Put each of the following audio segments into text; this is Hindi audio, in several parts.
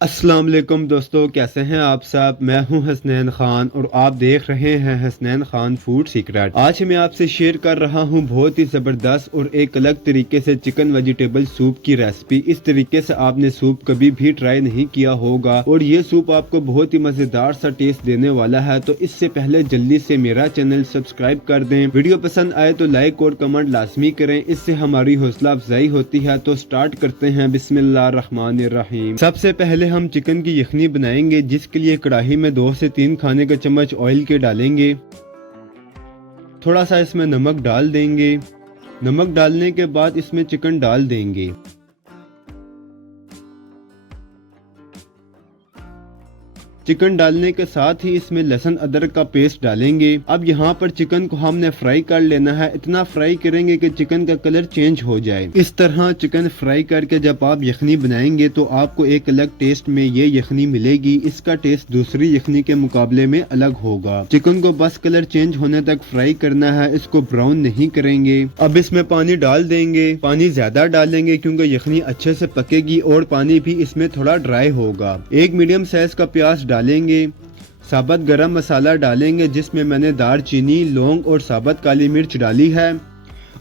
अस्सलाम वालेकुम दोस्तों, कैसे हैं आप सब। मैं हूं हसनैन खान और आप देख रहे हैं हसनैन खान फूड सीक्रेट। आज मैं आपसे शेयर कर रहा हूं बहुत ही ज़बरदस्त और एक अलग तरीके से चिकन वेजिटेबल सूप की रेसिपी। इस तरीके से आपने सूप कभी भी ट्राई नहीं किया होगा और ये सूप आपको बहुत ही मज़ेदार सा टेस्ट देने वाला है। तो इससे पहले जल्दी से मेरा चैनल सब्सक्राइब कर दें। वीडियो पसंद आए तो लाइक और कमेंट लाजमी करें, इससे हमारी हौसला अफजाई होती है। तो स्टार्ट करते हैं बिस्मिल्लाहिर्रहमानिर्रहीम। सबसे पहले हम चिकन की यखनी बनाएंगे, जिसके लिए कढ़ाई में 2 से 3 खाने का चम्मच ऑयल के डालेंगे। थोड़ा सा इसमें नमक डाल देंगे। नमक डालने के बाद इसमें चिकन डाल देंगे। चिकन डालने के साथ ही इसमें लहसुन अदरक का पेस्ट डालेंगे। अब यहाँ पर चिकन को हमने फ्राई कर लेना है। इतना फ्राई करेंगे कि चिकन का कलर चेंज हो जाए। इस तरह चिकन फ्राई करके जब आप यखनी बनाएंगे तो आपको एक अलग टेस्ट में ये यखनी मिलेगी। इसका टेस्ट दूसरी यखनी के मुकाबले में अलग होगा। चिकन को बस कलर चेंज होने तक फ्राई करना है, इसको ब्राउन नहीं करेंगे। अब इसमें पानी डाल देंगे। पानी ज्यादा डालेंगे क्योंकि यखनी अच्छे से पकेगी और पानी भी इसमें थोड़ा ड्राई होगा। एक मीडियम साइज का प्याज डालेंगे। साबुत गरम मसाला डालेंगे, जिसमें मैंने दालचीनी, लौंग और साबुत काली मिर्च डाली है।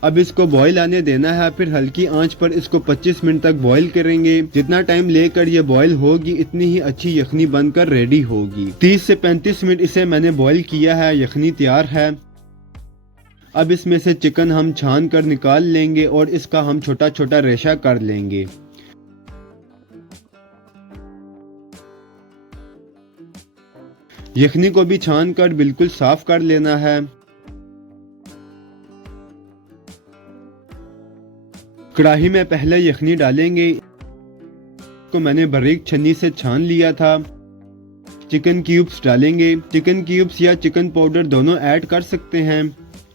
अब इसको बॉईल आने देना है। फिर हल्की आंच पर इसको 25 मिनट तक बॉईल करेंगे। जितना टाइम लेकर ये बॉईल होगी इतनी ही अच्छी यखनी बनकर रेडी होगी। 30 से 35 मिनट इसे मैंने बॉईल किया है। यखनी तैयार है। अब इसमें से चिकन हम छान कर निकाल लेंगे और इसका हम छोटा छोटा रेशा कर लेंगे। यखनी को भी छान कर बिल्कुल साफ कर लेना है। कढ़ाई में पहले यखनी डालेंगे। को मैंने बारीक छन्नी से छान लिया था। चिकन क्यूब्स डालेंगे। चिकन क्यूब्स या चिकन पाउडर दोनों ऐड कर सकते हैं।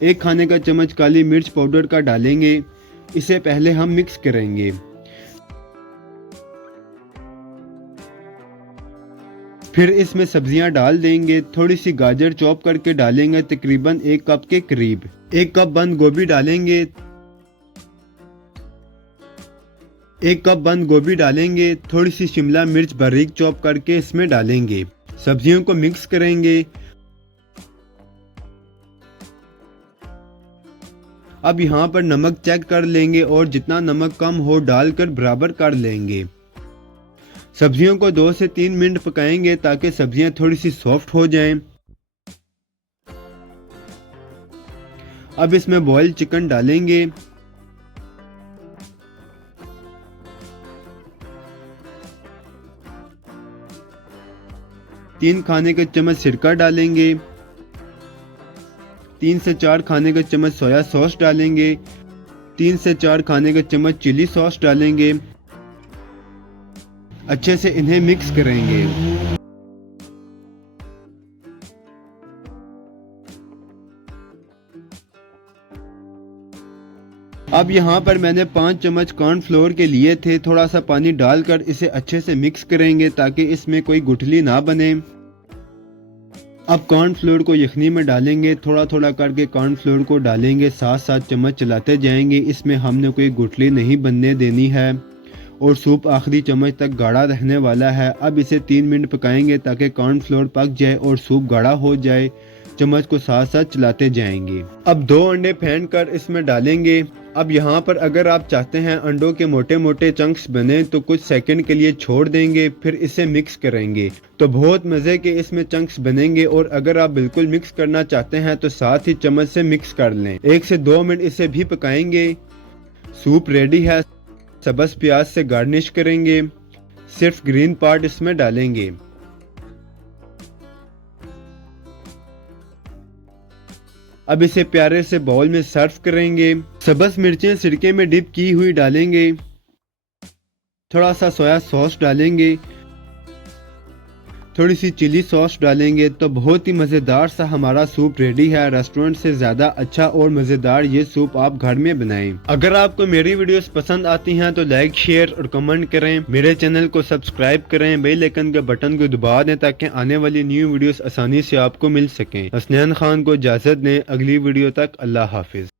1 खाने का चम्मच काली मिर्च पाउडर का डालेंगे। इसे पहले हम मिक्स करेंगे। फिर इसमें सब्जियां डाल देंगे। थोड़ी सी गाजर चॉप करके डालेंगे, तकरीबन 1 कप के करीब। 1 कप बंद गोभी डालेंगे। 1 कप बंद गोभी डालेंगे। थोड़ी सी शिमला मिर्च बारीक चॉप करके इसमें डालेंगे। सब्जियों को मिक्स करेंगे। अब यहाँ पर नमक चेक कर लेंगे और जितना नमक कम हो डालकर बराबर कर लेंगे। सब्जियों को 2 से 3 मिनट पकाएंगे ताकि सब्जियां थोड़ी सी सॉफ्ट हो जाएं। अब इसमें बॉइल्ड चिकन डालेंगे। तीन खाने के चम्मच सिरका डालेंगे। 3 से 4 खाने के चम्मच सोया सॉस डालेंगे। 3 से 4 खाने के चम्मच चिली सॉस डालेंगे। अच्छे से इन्हें मिक्स करेंगे। अब यहाँ पर मैंने 5 चम्मच कॉर्नफ्लोर के लिए थे। थोड़ा सा पानी डालकर इसे अच्छे से मिक्स करेंगे ताकि इसमें कोई गुठली ना बने। अब कॉर्नफ्लोर को यखनी में डालेंगे। थोड़ा थोड़ा करके कॉर्नफ्लोर को डालेंगे, साथ साथ चम्मच चलाते जाएंगे। इसमें हमने कोई गुठली नहीं बनने देनी है और सूप आखिरी चम्मच तक गाढ़ा रहने वाला है। अब इसे 3 मिनट पकाएंगे ताकि कॉर्नफ्लोर पक जाए और सूप गाढ़ा हो जाए। चम्मच को साथ साथ चलाते जाएंगे। अब 2 अंडे फेंट कर इसमें डालेंगे। अब यहाँ पर अगर आप चाहते हैं अंडों के मोटे मोटे चंक्स बने तो कुछ सेकंड के लिए छोड़ देंगे, फिर इसे मिक्स करेंगे तो बहुत मज़े के इसमें चंक्स बनेंगे। और अगर आप बिल्कुल मिक्स करना चाहते हैं तो साथ ही चम्मच से मिक्स कर लें। 1 से 2 मिनट इसे भी पकाएंगे। सूप रेडी है। सब्ज़ प्याज से गार्निश करेंगे। सिर्फ ग्रीन पार्ट इसमें डालेंगे। अब इसे प्यारे से बाउल में सर्व करेंगे। सब्ज़ मिर्चें सिरके में डिप की हुई डालेंगे। थोड़ा सा सोया सॉस डालेंगे। थोड़ी सी चिली सॉस डालेंगे तो बहुत ही मज़ेदार सा हमारा सूप रेडी है। रेस्टोरेंट से ज़्यादा अच्छा और मज़ेदार ये सूप आप घर में बनाएं। अगर आपको मेरी वीडियोस पसंद आती हैं तो लाइक, शेयर और कमेंट करें। मेरे चैनल को सब्सक्राइब करें। बेल आइकन के बटन को दबा दें ताकि आने वाली न्यू वीडियोस आसानी से आपको मिल सकें। हसनैन खान को इजाज़त दें। अगली वीडियो तक अल्लाह हाफिज़।